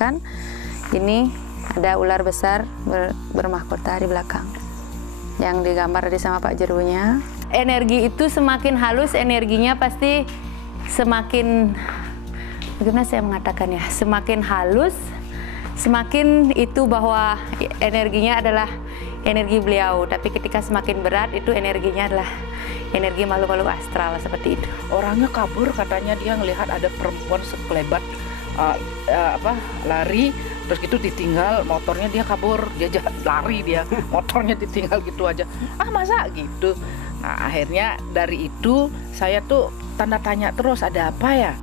Kan ini ada ular besar bermahkota di belakang yang digambar tadi sama Pak Jerunya. Energi itu semakin halus, energinya pasti semakin, bagaimana saya mengatakan ya, semakin halus, semakin itu bahwa energinya adalah energi beliau. Tapi ketika semakin berat itu energinya adalah energi makhluk-makhluk astral seperti itu. Orangnya kabur, katanya dia ngelihat ada perempuan sekelebat lari, terus gitu ditinggal motornya, dia kabur, dia lari, dia motornya ditinggal gitu aja. Masa gitu. Nah akhirnya dari itu saya tuh tanda tanya terus, ada apa ya.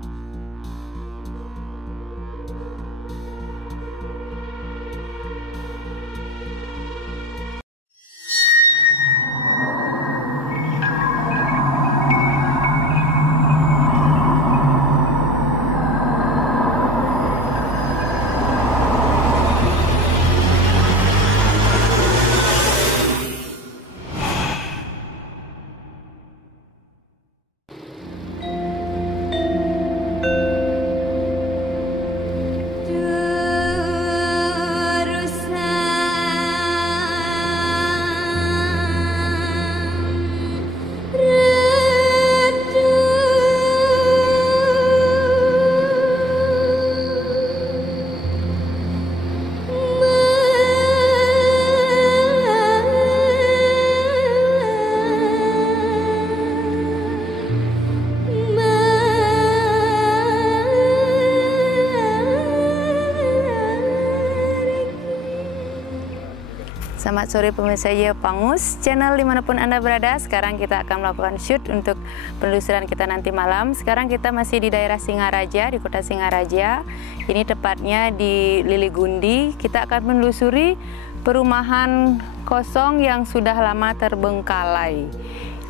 Selamat sore pemirsa Pangus channel dimanapun Anda berada. Sekarang kita akan melakukan shoot untuk penelusuran kita nanti malam. Sekarang kita masih di daerah Singaraja, di kota Singaraja. Ini tepatnya di Liligundi. Kita akan menelusuri perumahan kosong yang sudah lama terbengkalai.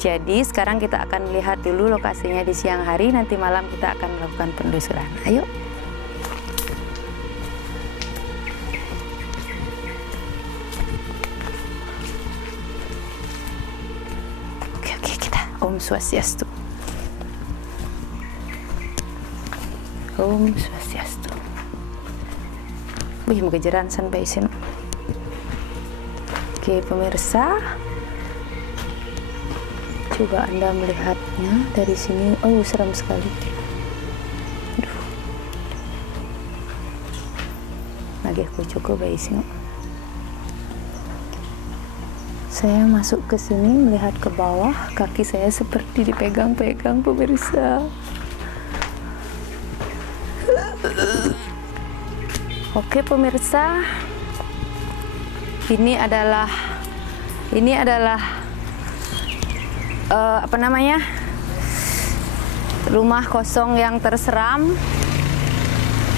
Jadi sekarang kita akan melihat dulu lokasinya di siang hari. Nanti malam kita akan melakukan penelusuran. Ayo. Om Swastiastu. Om Swastiastu. Wih, kejaran sampai sini. Oke, pemirsa. Coba Anda melihatnya dari sini. Oh, seram sekali. Aduh. Lagi aku cukup baik sini. Saya masuk ke sini, melihat ke bawah, kaki saya seperti dipegang-pegang pemirsa. Oke pemirsa, ini adalah rumah kosong yang terseram,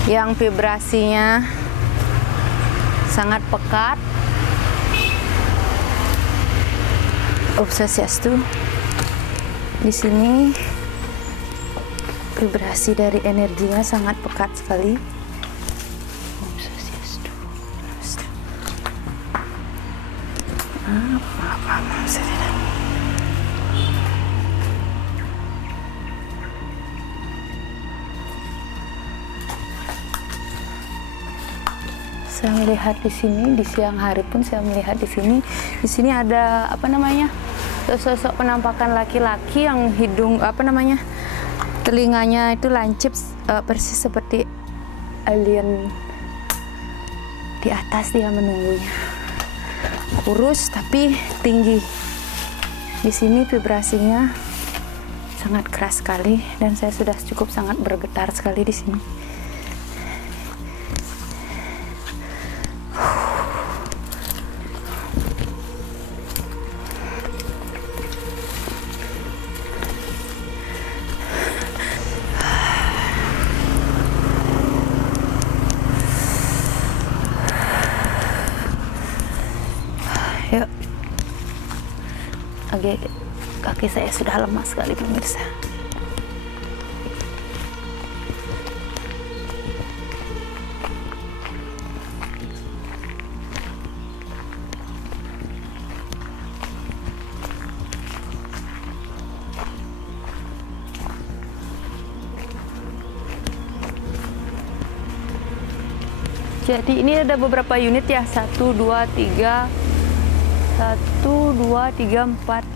yang vibrasinya sangat pekat. Swastiastu. Di sini vibrasi dari energinya sangat pekat sekali. Swastiastu. Maaf, saya melihat di sini, di siang hari pun saya melihat di sini. Di sini ada sosok penampakan laki-laki yang telinganya itu lancip, persis seperti alien. Di atas dia menunggunya. Kurus tapi tinggi. Di sini vibrasinya sangat keras sekali dan saya sudah cukup sangat bergetar sekali di sini. Yuk. Oke, kaki saya sudah lemas sekali pemirsa. Jadi ini ada beberapa unit ya, 1, 2, 3, 4,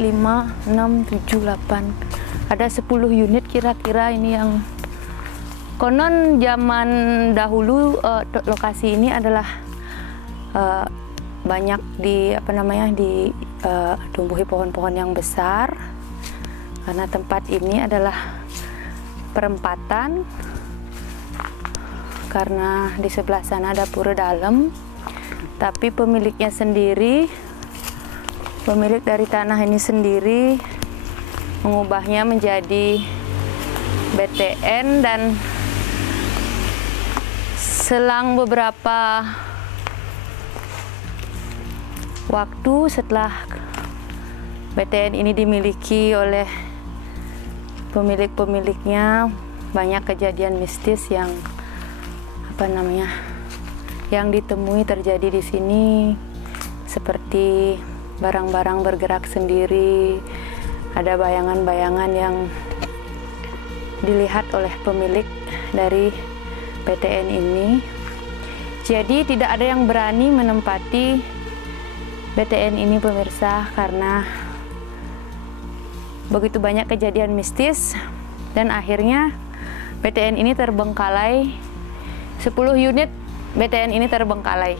5, 6, 7, 8. Ada 10 unit kira-kira ini yang konon zaman dahulu. Lokasi ini adalah banyak ditumbuhi pohon-pohon yang besar, karena tempat ini adalah perempatan. Karena di sebelah sana ada pura dalam, tapi pemiliknya sendiri, pemilik dari tanah ini sendiri mengubahnya menjadi BTN, dan selang beberapa waktu setelah BTN ini dimiliki oleh pemilik-pemiliknya, banyak kejadian mistis yang yang ditemui terjadi di sini, seperti barang-barang bergerak sendiri, ada bayangan-bayangan yang dilihat oleh pemilik dari BTN ini. Jadi tidak ada yang berani menempati BTN ini, pemirsa, karena begitu banyak kejadian mistis, dan akhirnya BTN ini terbengkalai. 10 unit BTN ini terbengkalai.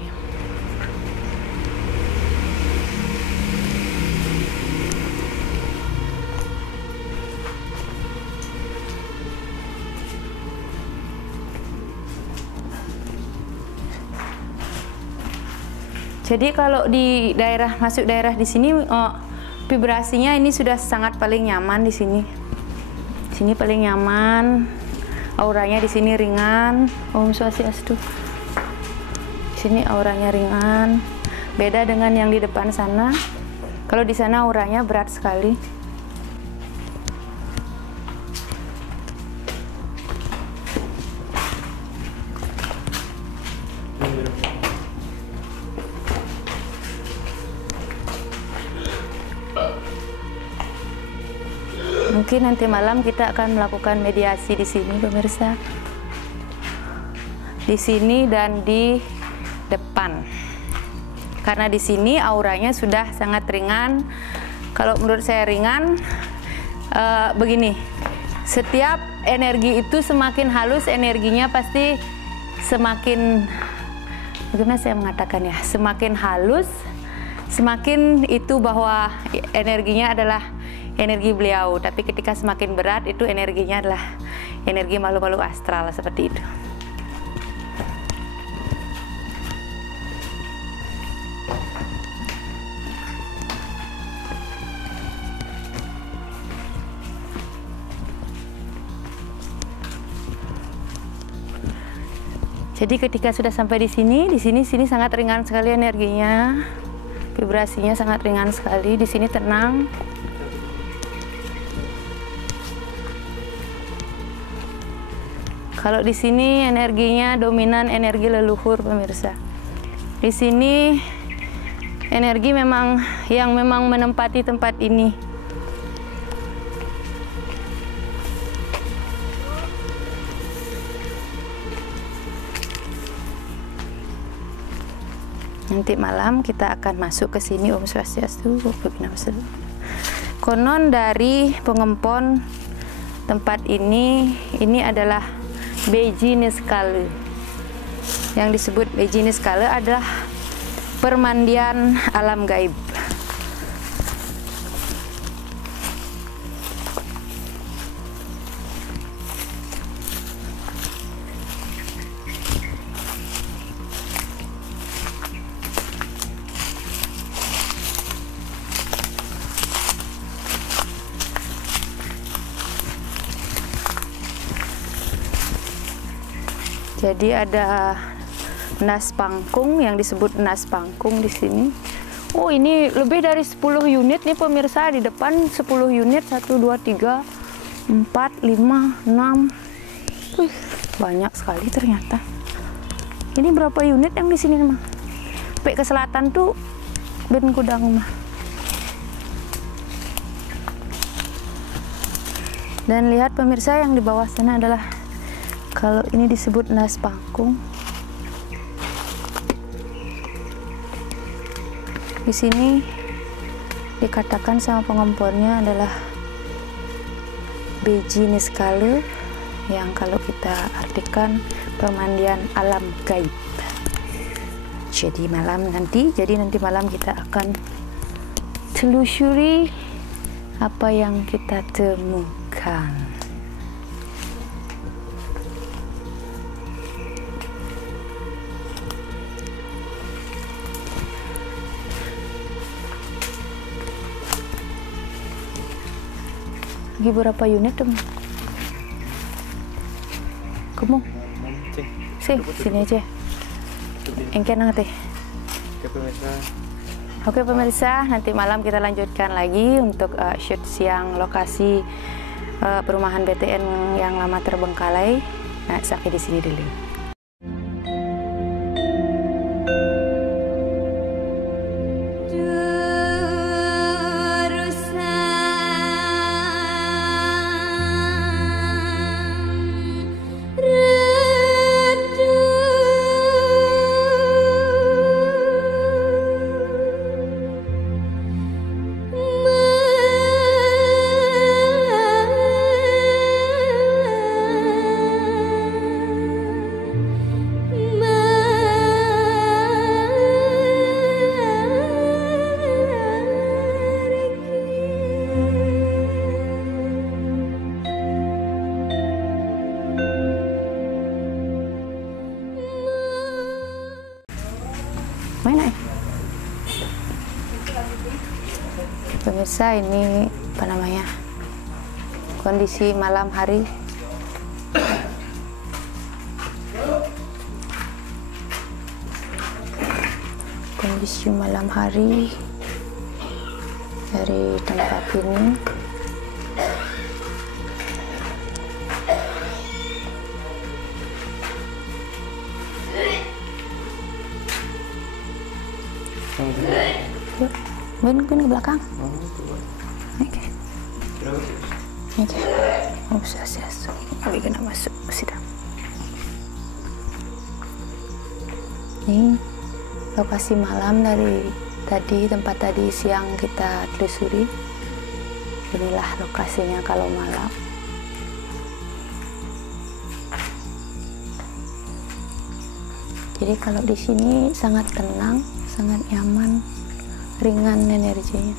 Jadi kalau di masuk daerah di sini, vibrasinya ini sudah sangat paling nyaman di sini. Di sini paling nyaman. Auranya di sini ringan. Om Swastiastu. Di sini auranya ringan. Beda dengan yang di depan sana. Kalau di sana auranya berat sekali. Mungkin nanti malam kita akan melakukan mediasi di sini, pemirsa. Di sini dan di depan. Karena di sini auranya sudah sangat ringan. Kalau menurut saya ringan, begini. Setiap energi itu semakin halus, energinya pasti semakin, bagaimana saya mengatakan ya, semakin halus, semakin itu bahwa energinya adalah energi beliau. Tapi ketika semakin berat, itu energinya adalah energi makhluk-makhluk astral, seperti itu. Jadi ketika sudah sampai di sini sangat ringan sekali energinya, vibrasinya sangat ringan sekali. Di sini tenang. Kalau di sini energinya dominan energi leluhur, pemirsa. Di sini energi yang memang menempati tempat ini. Nanti malam kita akan masuk ke sini. Om Swastiastu. Konon dari pengempon tempat ini adalah Beji Niskale. Yang disebut Beji Niskale adalah permandian alam gaib. Jadi ada Nas Pangkung, yang disebut Nas Pangkung di sini. Oh, ini lebih dari 10 unit nih, pemirsa. Di depan 10 unit, 1, 2, 3, 4, 5, 6. Wih, banyak sekali ternyata. Ini berapa unit yang di sini mah? Sampai ke selatan tuh Ben Kudang mah. Dan lihat pemirsa, yang di bawah sana adalah, kalau ini disebut Nas Pangkung. Di sini dikatakan sama pengompornya adalah beji niskale, yang kalau kita artikan pemandian alam gaib. Jadi nanti malam kita akan telusuri apa yang kita temukan. Lagi berapa unit tem? Kamu? Sini aja. Engken teh. Oke pemirsa, nanti malam kita lanjutkan lagi untuk shoot siang lokasi perumahan BTN yang lama terbengkalai. Nah, sampai di sini dulu. Mana? Pemirsa, ini apa namanya? Kondisi malam hari. Kondisi malam hari dari tempat ini. Yuk, ke belakang. Oke. Oh, bisa lagi kena masuk sidang. Ini lokasi malam dari tadi, tempat tadi siang kita telusuri. Inilah lokasinya kalau malam. Jadi kalau di sini sangat tenang, sangat nyaman, ringan energinya.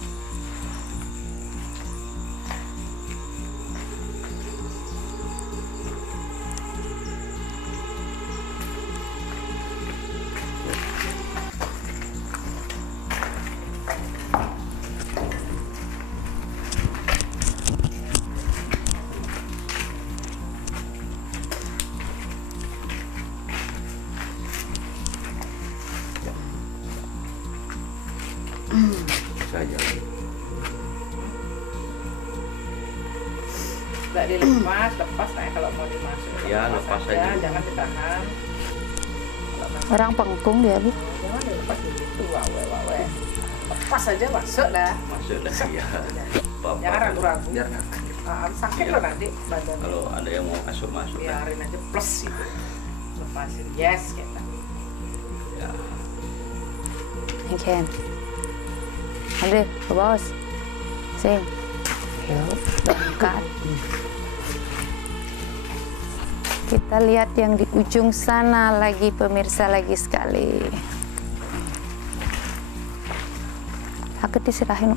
Saja. Nggak dilepas, lepas lah ya kalau mau dimasukin. Ya, lepas aja. Jangan ditahan. Orang pengkung dia, Bu. Jangan dilepas gitu, wawe. Lepas aja masuk dah. Masuk dah ya. Jangan ragu-ragu. Biar nggak sakit. Sakit loh nanti badan. Kalau ada yang mau masuk Biarin aja plus itu. Lepasin. Yes, kayak tadi. Ya. Oke. Ambil, bos. Sing. Yuk, berangkat. Kita lihat yang di ujung sana lagi, pemirsa, lagi sekali. Aku diserahin.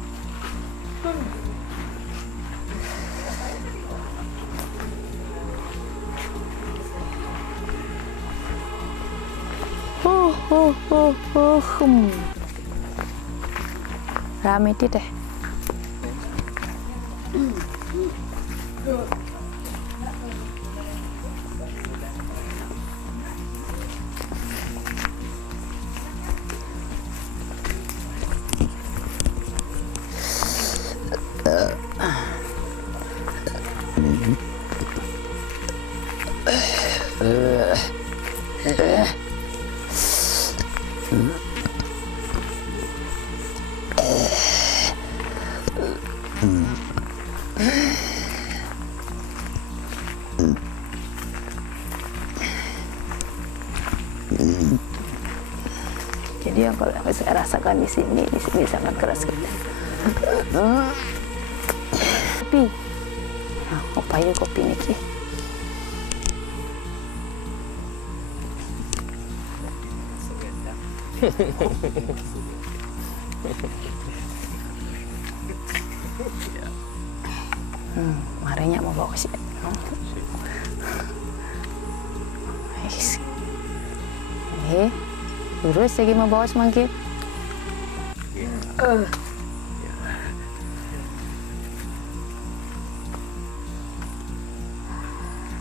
Rame itu deh. Jadi yang kalau yang saya rasakan di sini sangat keras sekali. Kopi. Nah, upaya kopi nih Ki. Marahnya mau bawa ke sini. Terus lagi mau bawa semangkit.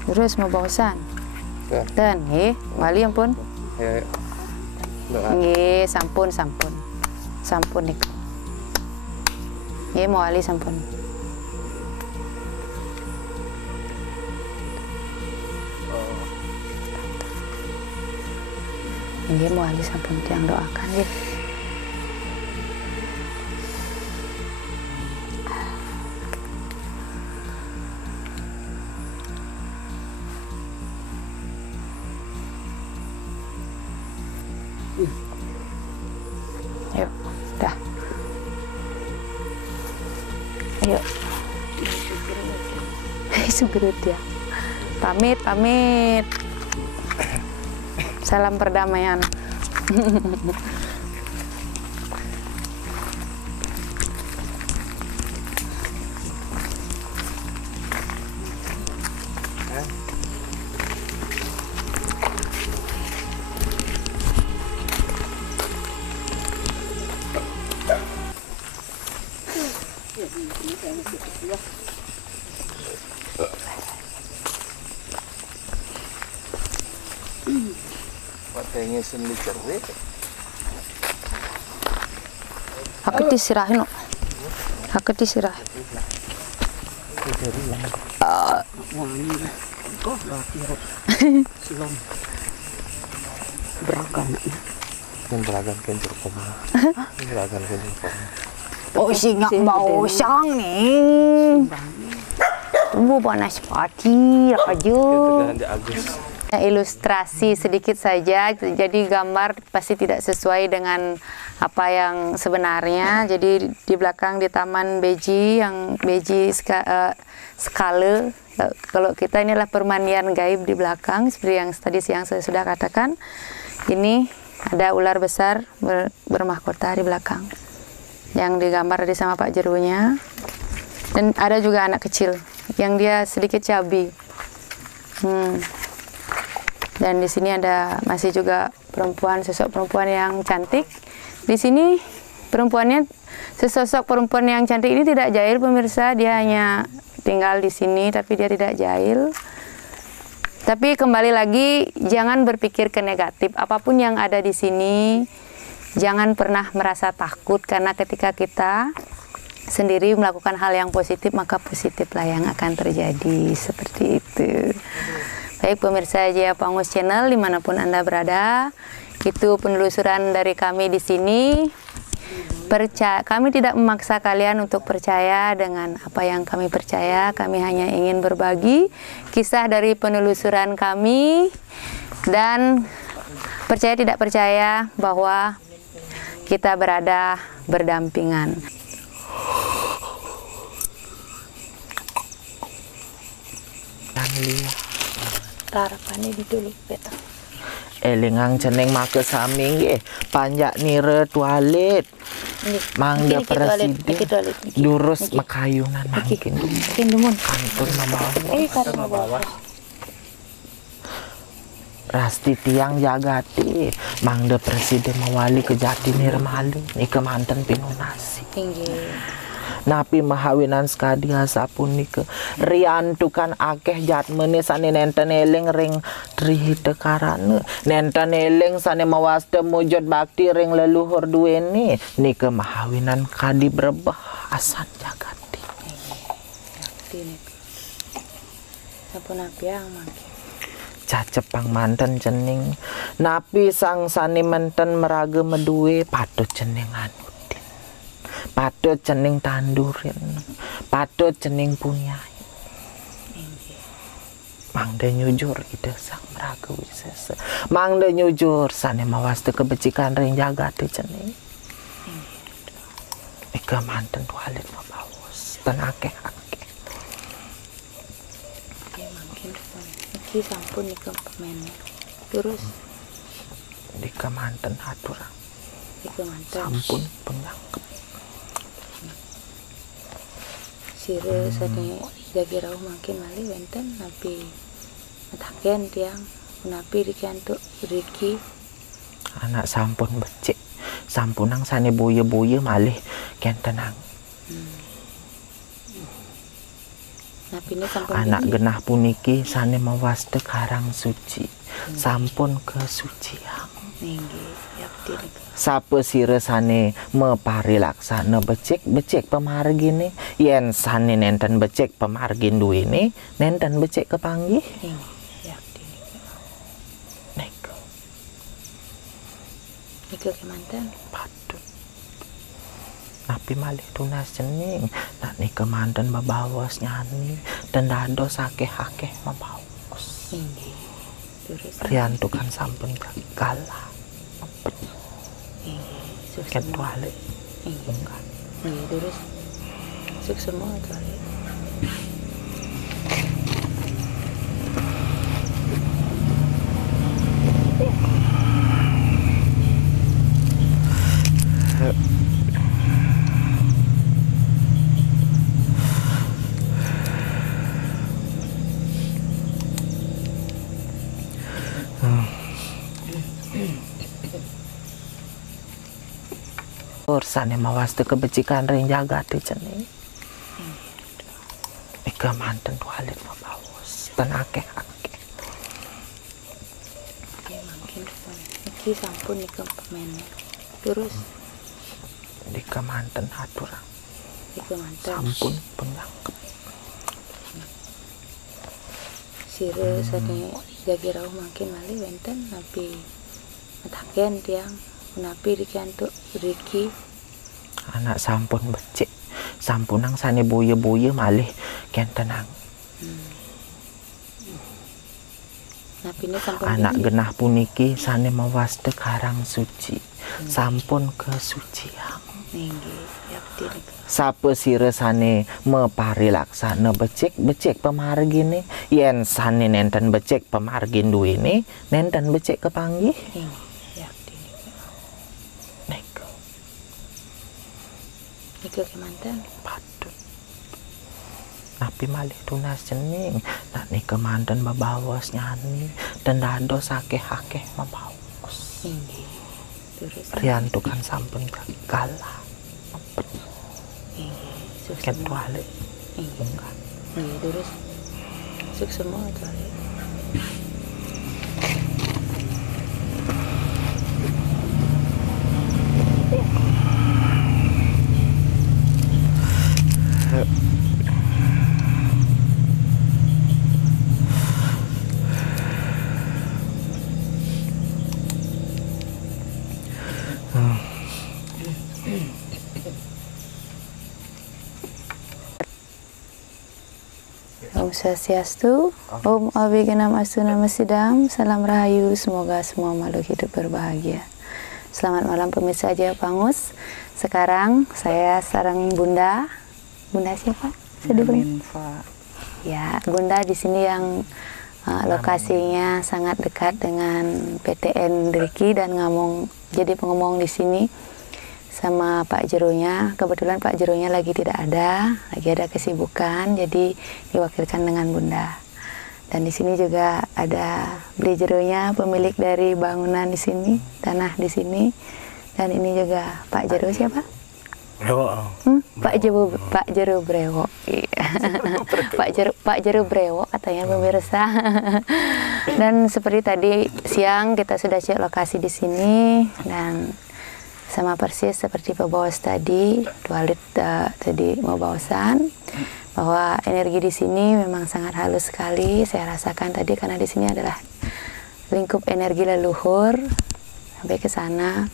Terus mau bawasan. Dan, wali ampun. Nggih, sampun. Sampun nih. Nggih, mau wali sampun. Nggih, mau wali sampun tiang doakan nggih. Yuk, dah. Ayo. Sugerut ya. Pamit. Salam perdamaian. Matanya seni cerdik. Aku disirahin, aku disirahin. Beragam kencur koma. Beragam kencur koma. Oh, singa mau sang nih. Tunggu panas pati aja. Ilustrasi sedikit saja, jadi gambar pasti tidak sesuai dengan apa yang sebenarnya. Jadi di belakang di Taman Beji yang Beji skala. Kalau kita inilah permandian gaib di belakang, seperti yang tadi siang saya sudah katakan. Ini ada ular besar bermahkota di belakang, yang digambar tadi sama Pak Jerunya. Dan ada juga anak kecil yang dia sedikit cabi. Dan di sini ada masih juga perempuan, sosok perempuan yang cantik. Di sini perempuannya, sesosok perempuan yang cantik ini tidak jahil pemirsa, dia hanya tinggal di sini tapi dia tidak jahil. Tapi kembali lagi, jangan berpikir ke negatif. Apapun yang ada di sini, jangan pernah merasa takut, karena ketika kita sendiri melakukan hal yang positif, maka positiflah yang akan terjadi, seperti itu. Baik pemirsa Jaya Pangus Channel dimanapun Anda berada, itu penelusuran dari kami di sini. Kami tidak memaksa kalian untuk percaya dengan apa yang kami percaya. Kami hanya ingin berbagi kisah dari penelusuran kami, dan percaya tidak percaya bahwa kita berada berdampingan. Harapannya dulu beta. Elingang ceneng make sami nggih, panjak nire toilet. Mangga presiden. Lurus makayunan mangkin. Mungkin dumun. Kantun mabawa. Karena bawah. Rasti tiang jagati. Mangga presiden mawali ke Jati Nirmalu. Nika manten pinunasi. Napi mahawinan skadi hasapun nika riantukan akeh jatmene sane nenten eling ring trihite karane nenten eling sane mawaste mujud bakti ring leluhur duweni nika mahawinan kadi brebah asan jagati. Sampun apiang mangke. Cacepang manten cening napi sang sane menten meraga meduwe patut cenengan. Patut cening tandurin, patut cening punya. Mangda nyujur ide sang meraga wisesa. Mangda nyujur sane mawas te kebecikan ring jagat cening. Ika manten walit mabawos tenake ake. Ya makin iki sampun nika pemen. Terus Ika manten atur ika manten. sampun penyangkep. Sire sane jagi rawuh makin malih wenten napi mataken tiang napi dikantuk riki Anak sampun becik. Sampunang sane boye-boye malih ken tenang. napi ini sampun Anak biji. genah puniki sane mawas te karang suci. Sampun kesucian. Nggih yakti nika. Sapa sire sane mepari laksana becik pemargine yen sane nenten becik pemargin duwene nenten becik kepanggih Nggih yakti nika. nika Nika kemanten. patut napi malih tunas cening nak nika manten babawas nyanyi dan dados akeh-akeh mabawas Nggih. Terus riantukan sampun kalah sukses. ket wale Nggih. Nggih terus sukses semua tuh. ursane mawas te kebecikan ring jagat cening. Ika manten walit mabawas tenake ake. Ya makin iki sampun nika pemen. Terus Ika manten atur ika manten. sampun penyangkep. Sire sane jagi rawuh makin malih wenten napi mataken tiang napi dikantuk riki Anak sampun becik. Sampunang sane boye-boye malih ken tenang. napi ini sampun Anak biji. genah puniki sane mawas te karang suci. Sampun kesucian. Nggih yakti nika. Sapa sire sane mepari laksana becik pemargine yen sane nenten becik pemargin duwene nenten becik kepanggih Nggih yakti nika. nika Nika kemanten. patut napi malih tunas cening nak nika manten babawas nyanyi dan dados akeh-akeh mabawas Nggih. Terus riantukan sampun kalah nggih sukses ket semua. wale Nggih. Nggih terus sukses semua tuh. Om Swastiastu, Om Abigenam Astu Nama Sidam, Salam Rahayu, semoga semua makhluk hidup berbahagia. Selamat malam pemirsa Jaya Pangus. Sekarang saya sarang Bunda. Bunda siapa? Ya, Bunda di sini yang lokasinya sangat dekat dengan PTN Riki dan jadi pengomong di sini sama Pak Jeronya. Kebetulan Pak Jeronya lagi tidak ada, lagi ada kesibukan, jadi diwakilkan dengan Bunda. Dan di sini juga ada Beli Jeronya, pemilik dari bangunan di sini, tanah di sini. Dan ini juga Pak Jero siapa? Pak Jero Brewo. Pak Jero Brewo katanya pemirsa. Dan seperti tadi siang kita sudah cek lokasi di sini dan sama persis seperti pebawas tadi, Dualit tadi mau bawasan bahwa energi di sini memang sangat halus sekali. Saya rasakan tadi karena di sini adalah lingkup energi leluhur sampai ke sana,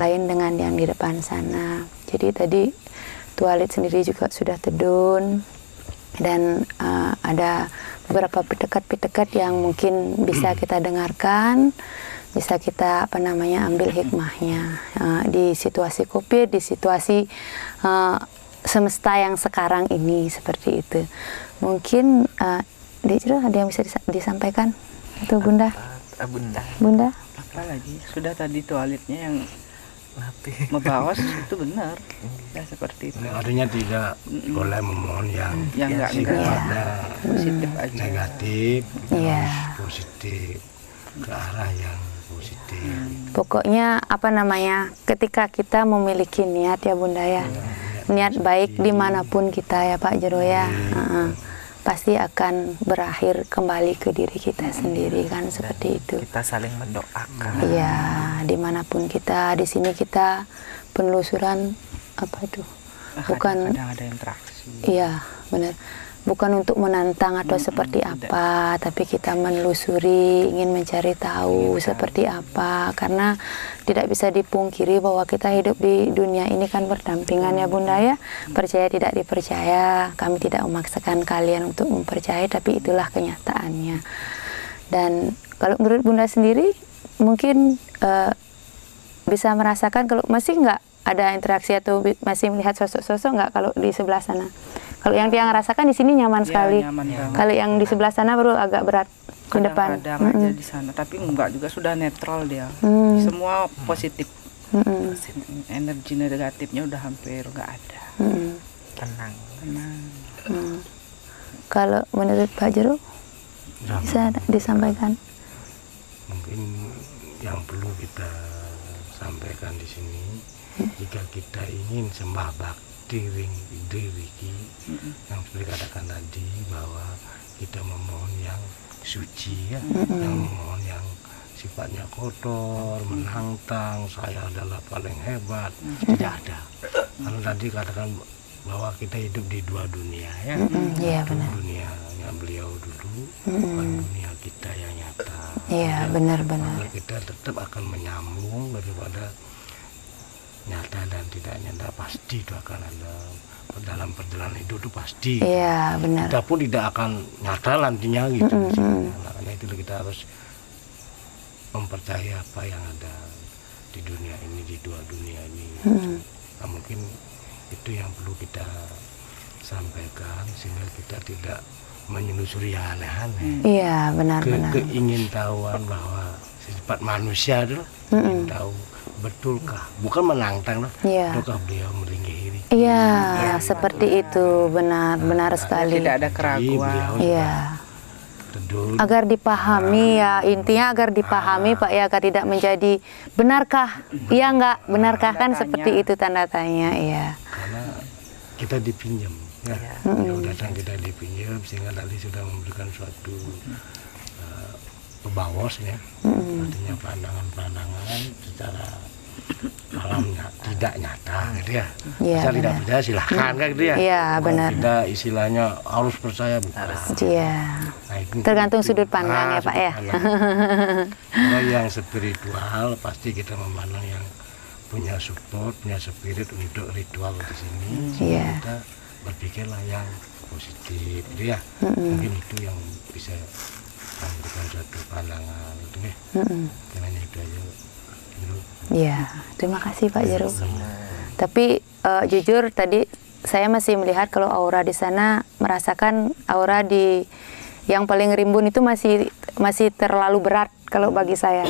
lain dengan yang di depan sana. Jadi tadi Dualit sendiri juga sudah tedun dan ada beberapa pitekat-pitekat yang mungkin bisa kita dengarkan, bisa kita ambil hikmahnya di situasi COVID, di situasi semesta yang sekarang ini seperti itu. Mungkin Dek Jero ada yang bisa disampaikan atau Bunda? Bunda? Apalagi sudah tadi toiletnya yang membawas itu benar ya, seperti itu. Artinya tidak boleh memohon yang enggak sifatnya positif aja, negatif, Iya. harus positif ke arah yang positif. Pokoknya ketika kita memiliki niat ya Bunda ya, niat baik dimanapun kita ya Pak Jero ya, pasti akan berakhir kembali ke diri kita sendiri kan, seperti itu. Kita saling mendoakan. Iya, dimanapun kita, di sini kita penelusuran bukan, kadang ada interaksi. iya benar, bukan untuk menantang atau seperti apa, tapi kita menelusuri, ingin mencari tahu seperti apa, karena tidak bisa dipungkiri bahwa kita hidup di dunia ini kan berdampingan ya Bunda ya, percaya tidak dipercaya, kami tidak memaksakan kalian untuk mempercayai, tapi itulah kenyataannya. Dan kalau menurut Bunda sendiri, mungkin bisa merasakan kalau masih nggak ada interaksi atau masih melihat sosok-sosok nggak kalau di sebelah sana? Kalau yang dia rasakan di sini nyaman sekali. Kalau yang di sebelah sana baru agak berat di depan. Kadang-kadang aja di sana, tapi enggak juga, sudah netral dia. Semua positif. Energi negatifnya udah hampir enggak ada. Tenang. Kalau menurut Pak Jero bisa disampaikan? Mungkin yang perlu kita sampaikan di sini, jika kita ingin sembah bakti diri yang seperti katakan tadi, bahwa kita memohon yang suci ya, yang memohon yang sifatnya kotor, menantang, saya adalah paling hebat, tidak ada. Kalau tadi katakan bahwa kita hidup di dua dunia ya, Iya benar. dunianya beliau dulu, bukan dunia kita yang nyata. Iya benar-benar. Maka kita tetap akan menyambung daripada nyata dan tidak nyata, pasti itu akan ada dalam perjalanan hidup itu pasti. Iya benar. Kita pun tidak akan nyata nantinya gitu. Karena itu kita harus mempercayai apa yang ada di dunia ini, di dua dunia ini. Nah, mungkin itu yang perlu kita sampaikan sehingga kita tidak menyelusuri yang aneh-aneh. Iya benar-benar. Keingintahuan bahwa sifat manusia itu ingin tahu betulkah, bukan menantang loh, Iya. betulkah beliau meringkih. Iya, seperti itu, benar sekali. Tidak ada keraguan. Iya. Teduh. Agar dipahami ya, intinya agar dipahami Pak ya, agar tidak menjadi benarkah, iya enggak, benarkah kan seperti itu tanda tanya, iya. Karena kita dipinjam, ya. Kalau datang kita dipinjam sehingga tadi sudah memberikan suatu pebawas ya, artinya pandangan-pandangan secara alamnya tidak nyata gitu ya. Iya, Bisa tidak benar. percaya silahkan kan gitu ya. Iya, Kalau benar. tidak istilahnya harus percaya bukan. Iya. Nah, itu Tergantung sudut pandang ya, Pak, ya. sudut pandang. Kalau yang spiritual pasti kita memandang yang punya support, punya spirit untuk ritual di sini. Iya. Kita berpikirlah yang positif gitu ya. Mungkin itu yang bisa memberikan suatu pandangan itu ya. Karena itu aja. Iya, terima kasih Pak Jero. Tapi jujur tadi saya masih melihat kalau aura di sana, merasakan aura di yang paling rimbun itu masih terlalu berat kalau bagi saya.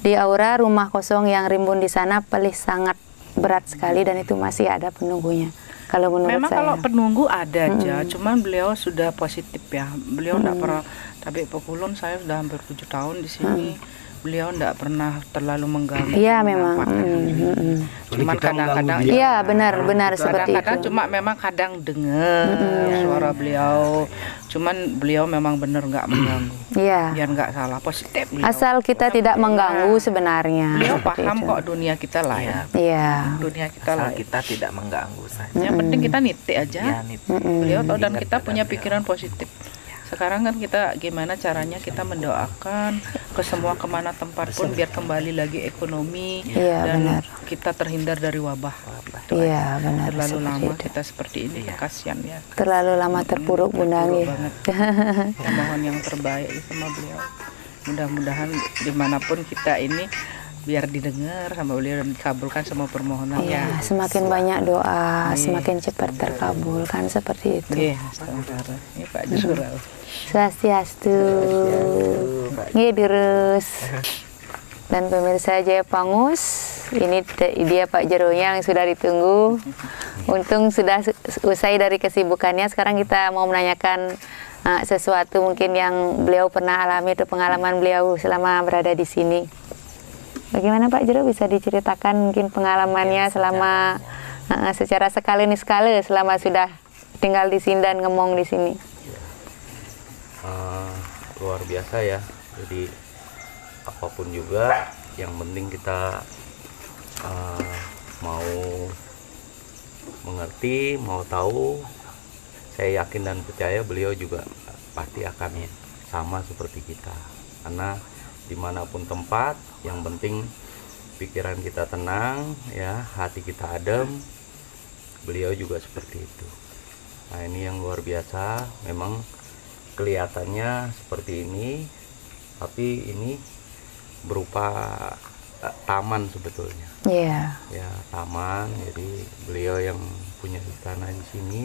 Di aura rumah kosong yang rimbun di sana paling sangat berat sekali dan itu masih ada penunggunya. Kalau menurut Memang saya. kalau penunggu ada aja, cuman beliau sudah positif ya. Beliau enggak pernah, tapi Pekulun saya sudah hampir 7 tahun di sini. Beliau enggak pernah terlalu mengganggu. Iya memang. Cuman kadang-kadang Iya benar seperti kadang-kadang itu. cuma memang kadang dengar suara beliau. Cuman beliau memang benar enggak mengganggu. Iya. Biar enggak salah, positif beliau. Asal kita tidak mengganggu sebenarnya. Beliau seperti paham itu. kok dunia kita lain. Iya. Dunia kita Asal lain. kita tidak mengganggu saja. Yang penting kita nitik aja. Ya, nih. Beliau tahu dan kita punya pikiran positif. Sekarang kan kita gimana caranya kita mendoakan ke semua kemana tempat pun biar kembali lagi ekonomi Iya, dan benar. kita terhindar dari wabah. Iya, benar. Terlalu seperti lama itu. kita seperti ini kasihan ya. Terlalu lama terpuruk Bunda Terpuruk nggih. banget. Ya, mohon yang terbaik sama beliau. Mudah-mudahan dimanapun kita ini biar didengar sama beliau dan dikabulkan semua permohonan Iya, ya. semakin banyak doa, Iya. semakin cepat terkabul kan seperti itu. Iya, sebentar. Ini Pak Jurau. Swastiastu. Nggih terus. Dan pemirsa Jaya Pangus, ini dia Pak Jeronya yang sudah ditunggu. Untung sudah usai dari kesibukannya. Sekarang kita mau menanyakan sesuatu mungkin yang beliau pernah alami atau pengalaman beliau selama berada di sini. Bagaimana Pak Jero, bisa diceritakan mungkin pengalamannya selama secara sekali selama sudah tinggal di sini dan ngomong di sini? Luar biasa ya. Jadi apapun juga, yang penting kita mau mengerti, mau tahu. Saya yakin dan percaya beliau juga pasti akan sama seperti kita. Karena dimanapun tempat, yang penting pikiran kita tenang, ya, hati kita adem. Beliau juga seperti itu. Nah, ini yang luar biasa. Memang kelihatannya seperti ini, tapi ini berupa taman sebetulnya. Iya. Ya, taman. Jadi beliau yang punya istana di sini,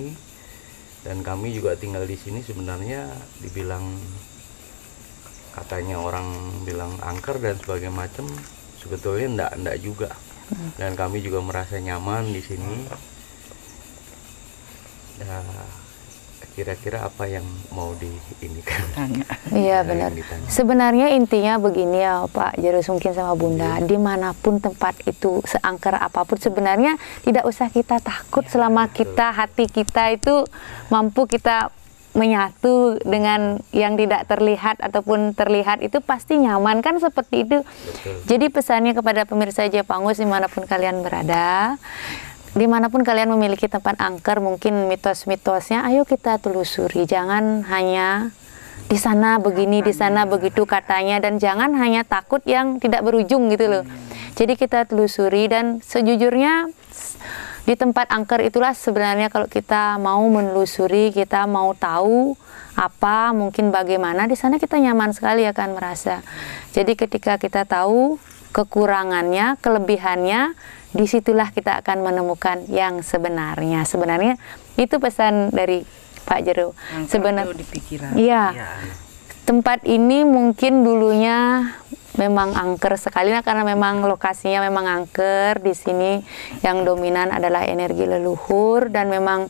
dan kami juga tinggal di sini. Sebenarnya dibilang, katanya orang bilang angker dan sebagainya macam, sebetulnya enggak juga. Dan kami juga merasa nyaman di sini. Ya, kira-kira apa yang mau diinikan? Iya, benar. Sebenarnya intinya begini ya Pak Jerus, mungkin sama Bunda, dimanapun tempat itu, seangker apapun, sebenarnya tidak usah kita takut selama kita, hati kita itu mampu kita menyatu dengan yang tidak terlihat ataupun terlihat, itu pasti nyaman kan, seperti itu. Betul. Jadi pesannya kepada pemirsa Jaya Pangus dimanapun kalian berada, dimanapun kalian memiliki tempat angker, mungkin mitos-mitosnya ayo kita telusuri, jangan hanya di sana begini, di sana begitu katanya, dan jangan hanya takut yang tidak berujung gitu loh. Jadi kita telusuri, dan sejujurnya di tempat angker itulah sebenarnya kalau kita mau menelusuri, kita mau tahu apa, mungkin bagaimana, di sana kita nyaman sekali akan merasa. Jadi ketika kita tahu kekurangannya, kelebihannya, disitulah kita akan menemukan yang sebenarnya. Sebenarnya itu pesan dari Pak Jero. Sebenarnya di pikiran. Iya. Tempat ini mungkin dulunya memang angker sekali, karena memang lokasinya memang angker. Di sini yang dominan adalah energi leluhur, dan memang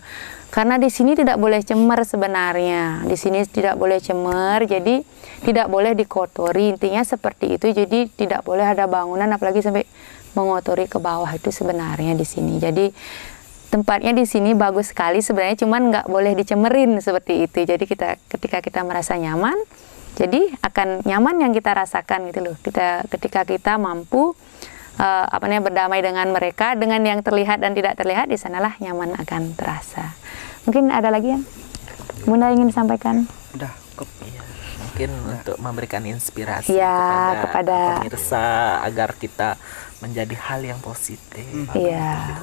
karena di sini tidak boleh cemer sebenarnya. Di sini tidak boleh cemer, jadi tidak boleh dikotori. Intinya seperti itu. Jadi tidak boleh ada bangunan apalagi sampai mengotori ke bawah, itu sebenarnya di sini. Jadi tempatnya di sini bagus sekali sebenarnya, cuman nggak boleh dicemerin seperti itu. Jadi ketika kita merasa nyaman, jadi akan nyaman yang kita rasakan gitu loh. Ketika kita mampu berdamai dengan mereka, dengan yang terlihat dan tidak terlihat, di sanalah nyaman akan terasa. Mungkin ada lagi yang Bunda ingin sampaikan? Udah cukup. Mungkin untuk memberikan inspirasi Ya, kepada pemirsa agar kita menjadi hal yang positif. Iya.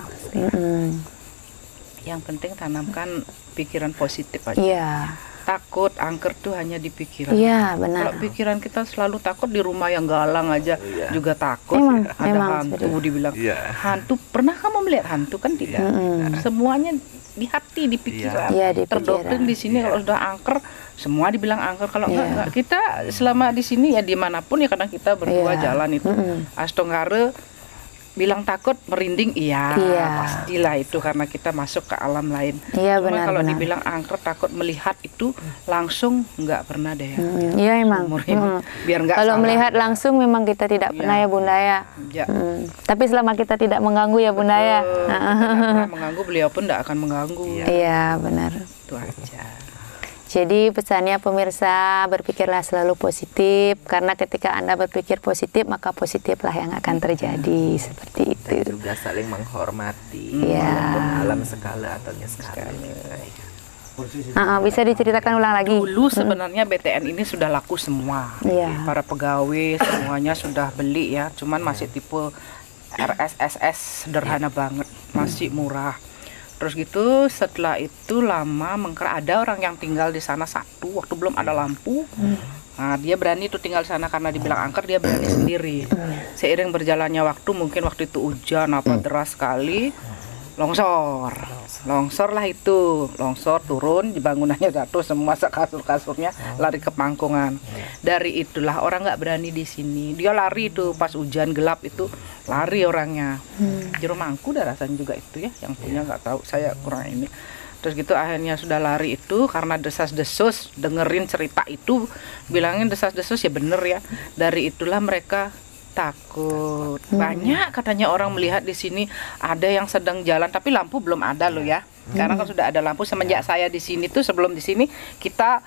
Yang penting tanamkan pikiran positif aja. Iya. Takut angker tuh hanya di pikiran. Iya, benar. Kalau pikiran kita selalu takut, di rumah yang galang aja juga takut. Ada memang hantu, seperti dibilang hantu. Pernah kamu melihat hantu? Kan tidak. Semuanya di hati, di pikiran. Iya, di Terdoktrin pikiran. di sini kalau sudah angker, semua dibilang angker. Kalau enggak, kita selama di sini ya dimanapun ya, kadang kita berdua jalan itu Astonggare bilang takut, merinding, iya, pastilah itu karena kita masuk ke alam lain. Iya, Cuma benar, kalau benar. dibilang angker takut melihat itu langsung nggak pernah deh ya. Iya, emang. Seumur hidup. Biar nggak Kalau salah. melihat langsung memang kita tidak pernah ya Bunda ya. Ya. Tapi selama kita tidak mengganggu ya Bunda ya. Kita nggak pernah mengganggu, beliau pun nggak akan mengganggu. Iya, benar. Itu aja. Jadi pesannya pemirsa, berpikirlah selalu positif, karena ketika Anda berpikir positif maka positiflah yang akan terjadi, seperti Dan itu. juga saling menghormati, Iya. walaupun alam skala atau skala. Bisa diceritakan ulang lagi. Dulu sebenarnya BTN ini sudah laku semua. Iya. Para pegawai semuanya sudah beli ya. Cuman masih tipe RSSS sederhana banget, masih murah. Terus gitu setelah itu lama mengker ada orang yang tinggal di sana satu waktu belum ada lampu. Nah, dia berani tuh tinggal di sana karena dibilang angker, dia berani sendiri. Seiring berjalannya waktu, mungkin waktu itu hujan apa deras sekali, longsor lah itu, longsor turun, bangunannya jatuh semua, kasur-kasurnya lari ke pangkungan. Dari itulah orang nggak berani di sini, dia lari tuh pas hujan gelap itu, lari orangnya. Jero Mangku dah rasanya juga itu ya, yang punya nggak tahu, saya kurang ini. Terus gitu akhirnya sudah lari itu karena desas-desus, dengerin cerita itu, bilangin desas-desus ya bener ya. Dari itulah mereka takut. Banyak katanya orang melihat di sini ada yang sedang jalan tapi lampu belum ada loh ya. Karena kan sudah ada lampu semenjak saya di sini tuh, sebelum di sini kita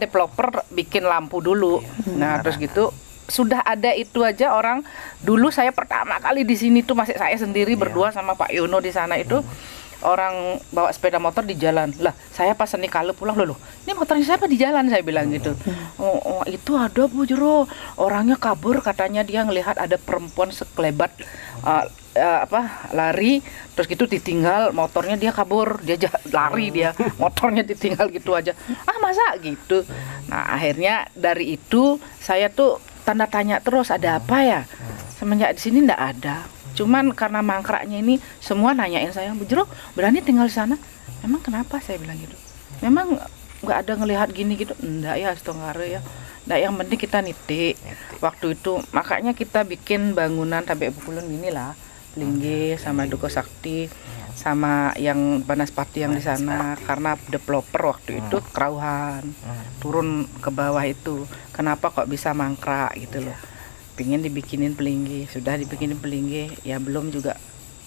developer bikin lampu dulu. Nah, terus gitu sudah ada itu aja orang. Dulu saya pertama kali di sini tuh masih saya sendiri berdua sama Pak Yono di sana itu. Orang bawa sepeda motor di jalan. Lah, saya pas kalau pulang loh, ini motornya siapa di jalan, saya bilang gitu. Oh, itu ada Bu Jero. Orangnya kabur, katanya dia ngelihat ada perempuan sekelebat lari, terus gitu ditinggal motornya, dia kabur, dia lari dia, motornya ditinggal gitu aja. Ah, masa gitu. Nah, akhirnya dari itu saya tuh tanda tanya terus, ada apa ya? Semenjak di sini ndak ada. Cuman karena mangkraknya ini semua nanyain saya, Bu Jero berani tinggal di sana? Emang kenapa, saya bilang gitu. Memang nggak ada ngelihat gini gitu. Enggak ya, setengah ya. Nggak, yang penting kita nitik. Waktu itu makanya kita bikin bangunan sampai bukulun gini lah. Lingge sama Duko Sakti sama yang Banaspati yang di sana, karena developer waktu itu kerauhan turun ke bawah itu. Kenapa kok bisa mangkrak gitu loh. Pengen dibikinin pelinggi, sudah dibikinin pelinggi, ya belum juga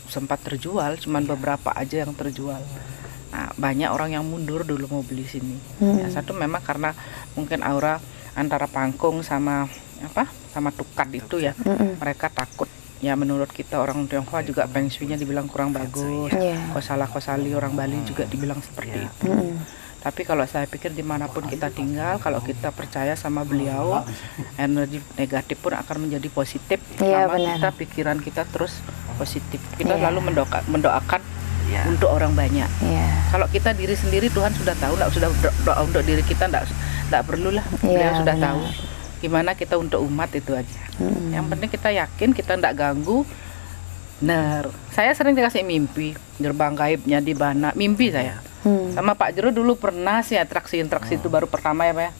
sempat terjual, cuman beberapa aja yang terjual. Nah, banyak orang yang mundur dulu mau beli sini. Ya, satu memang karena mungkin aura antara pangkung sama tukat itu ya, mereka takut. Ya menurut kita orang Tionghoa juga feng shui-nya dibilang kurang bagus. Kosala-kosali orang Bali juga dibilang seperti itu. Tapi kalau saya pikir dimanapun kita tinggal, kalau kita percaya sama beliau, energi negatif pun akan menjadi positif. Selama kita pikiran kita terus positif. Kita selalu mendoakan untuk orang banyak. Kalau kita diri sendiri, Tuhan sudah tahu, sudah doa untuk diri kita, enggak perlulah. Beliau sudah tahu gimana kita untuk umat, itu aja. Yang penting kita yakin, kita enggak ganggu. Benar. Saya sering dikasih mimpi, gerbang gaibnya di Bana, mimpi saya. Sama Pak Jero dulu pernah sih interaksi itu baru pertama ya Pak ya.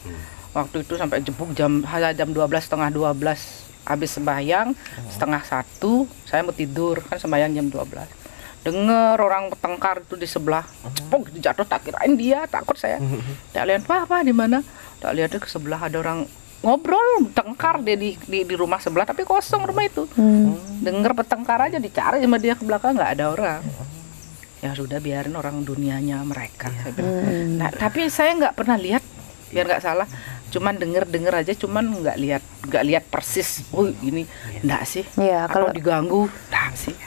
Waktu itu sampai jemput jam 12, setengah 12 habis sembahyang, setengah 1 saya mau tidur, kan sembahyang jam 12. Dengar orang bertengkar itu di sebelah, cepuk jatuh, tak kirain dia, takut saya. Tak lihat apa di mana, tak lihat ke sebelah ada orang ngobrol, bertengkar dia di rumah sebelah tapi kosong rumah itu. Dengar bertengkar aja, dicari sama dia ke belakang nggak ada orang. Ya sudah, biarin orang dunianya mereka, saya bilang. Nah, tapi saya nggak pernah lihat, biar nggak salah, cuman denger aja, cuman nggak lihat persis. Oh ini enggak sih, kalau diganggu enggak sih.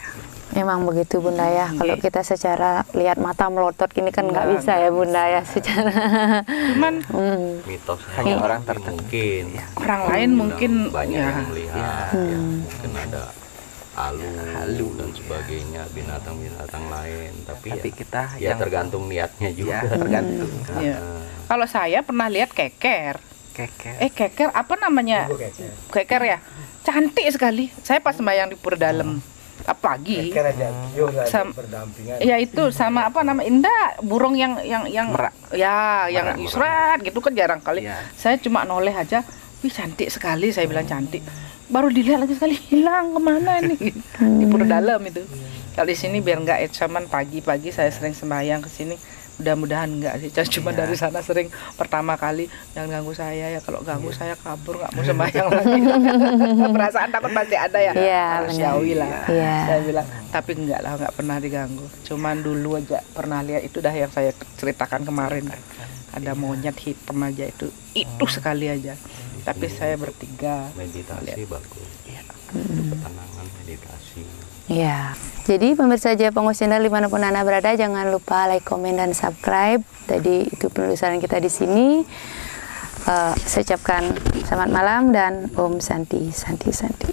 Memang begitu Bunda ya. Kalau kita secara lihat mata melotot gini kan nggak bisa ya Bunda ya, secara. Cuman mitosnya hanya orang tertentu. Mungkin orang lain mungkin banyak yang melihat, ya, mungkin ada halu dan sebagainya, binatang lain, tapi ya, kita ya tergantung niatnya juga. Tergantung. Kalau saya pernah lihat keker apa namanya, keker ya, cantik sekali. Saya pas sembahyang di Pura Dalem pagi, ya itu sama apa nama indah burung yang merak. Yang israt gitu kan jarang kali. Saya cuma noleh aja, wih cantik sekali, saya bilang cantik. Baru dilihat lagi sekali, hilang kemana ini di Pura Dalem itu. Kalau di sini biar enggak, cuman pagi-pagi saya sering sembahyang ke sini. Mudah-mudahan enggak sih, cuma dari sana sering pertama kali yang ganggu saya ya. Kalau ganggu saya kabur, nggak mau sembahyang lagi. Perasaan takut pasti ada ya. Manusiawi lah. Saya bilang, tapi enggak lah, nggak pernah diganggu. Cuman dulu aja pernah lihat, itu dah yang saya ceritakan kemarin. Ada monyet hitam aja itu sekali aja. Tapi saya bertiga meditasi bagus, ketenangan meditasi. Ya. Jadi pemirsa Jaya Pangus Channel dimanapun Anda berada, jangan lupa like, komen, dan subscribe. Tadi itu penelusuran kita di sini. Saya ucapkan selamat malam dan Om Santi, Santi, Santi.